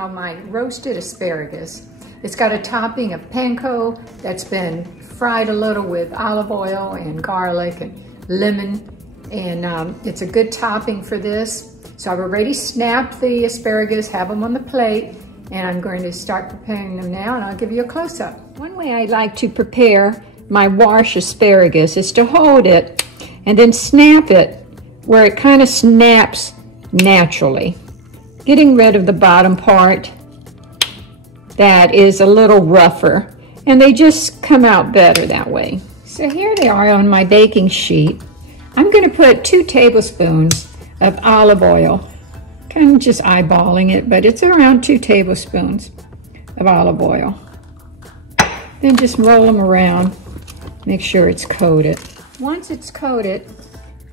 now my roasted asparagus. It's got a topping of panko that's been fried a little with olive oil and garlic and lemon, and it's a good topping for this. So I've already snapped the asparagus, have them on the plate, and I'm going to start preparing them now, and I'll give you a close-up. One way I like to prepare my washed asparagus is to hold it and then snap it where it kind of snaps naturally, getting rid of the bottom part that is a little rougher, and they just come out better that way. So here they are on my baking sheet. I'm going to put 2 tablespoons of olive oil, kind of just eyeballing it, but it's around 2 tablespoons of olive oil. Then just roll them around, make sure it's coated. Once it's coated,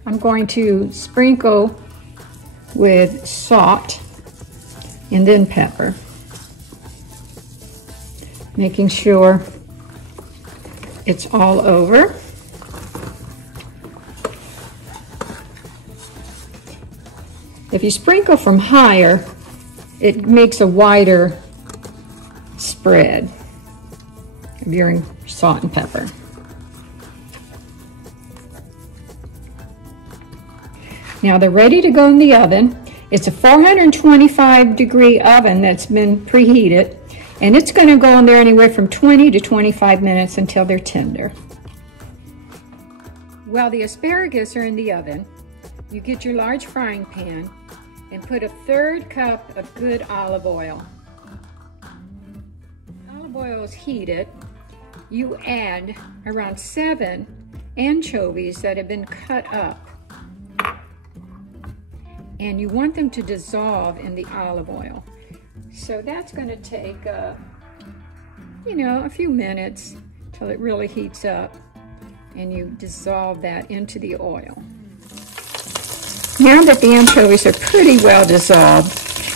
I'm going to sprinkle with salt and then pepper, making sure it's all over. If you sprinkle from higher, it makes a wider spread of your salt and pepper. Now they're ready to go in the oven. It's a 425-degree oven that's been preheated, and it's going to go in there anywhere from 20 to 25 minutes until they're tender. While the asparagus are in the oven, you get your large frying pan and put a 1/3 cup of good olive oil. Olive oil is heated. You add around 7 anchovies that have been cut up, and you want them to dissolve in the olive oil. So that's going to take, a few minutes till it really heats up, and you dissolve that into the oil. Now that the anchovies are pretty well dissolved,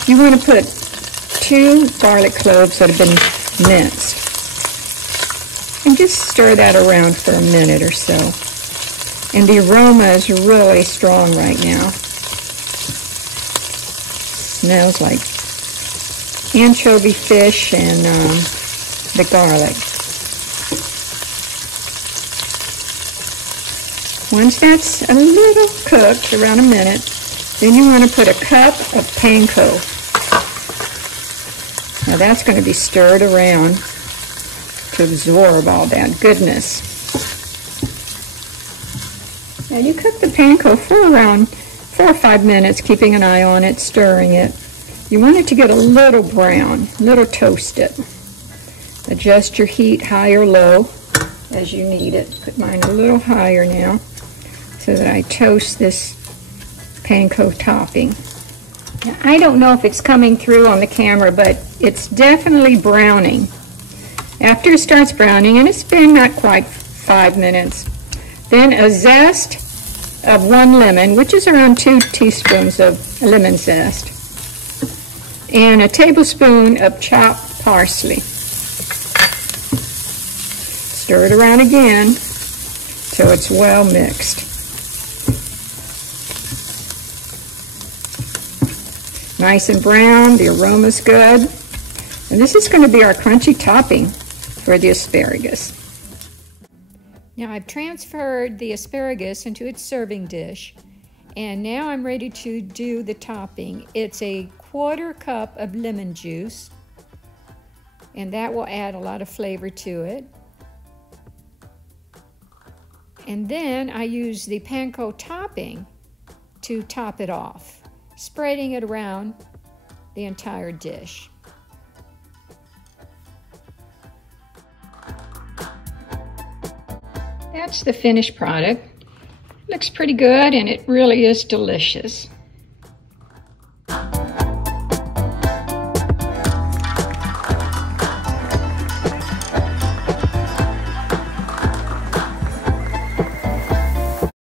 you want to put 2 garlic cloves that have been minced, and just stir that around for a minute or so. And the aroma is really strong right now. Smells like anchovy fish and the garlic. Once that's a little cooked, around a minute, then you want to put a cup of panko. Now that's going to be stirred around to absorb all that goodness. Now you cook the panko for around 4 or 5 minutes, keeping an eye on it, stirring it. You want it to get a little brown, a little toasted. Adjust your heat high or low as you need it. Put mine a little higher now so that I toast this panko topping. Now, I don't know if it's coming through on the camera, but it's definitely browning. After it starts browning, and it's been not quite 5 minutes, then a zest of 1 lemon, which is around 2 teaspoons of lemon zest, and a tablespoon of chopped parsley. Stir it around again so it's well mixed. Nice and brown, the aroma's good. And this is going to be our crunchy topping for the asparagus. Now I've transferred the asparagus into its serving dish, and now I'm ready to do the topping. It's a 1/4 cup of lemon juice, and that will add a lot of flavor to it. And then I use the panko topping to top it off, spreading it around the entire dish. That's the finished product. Looks pretty good, and it really is delicious.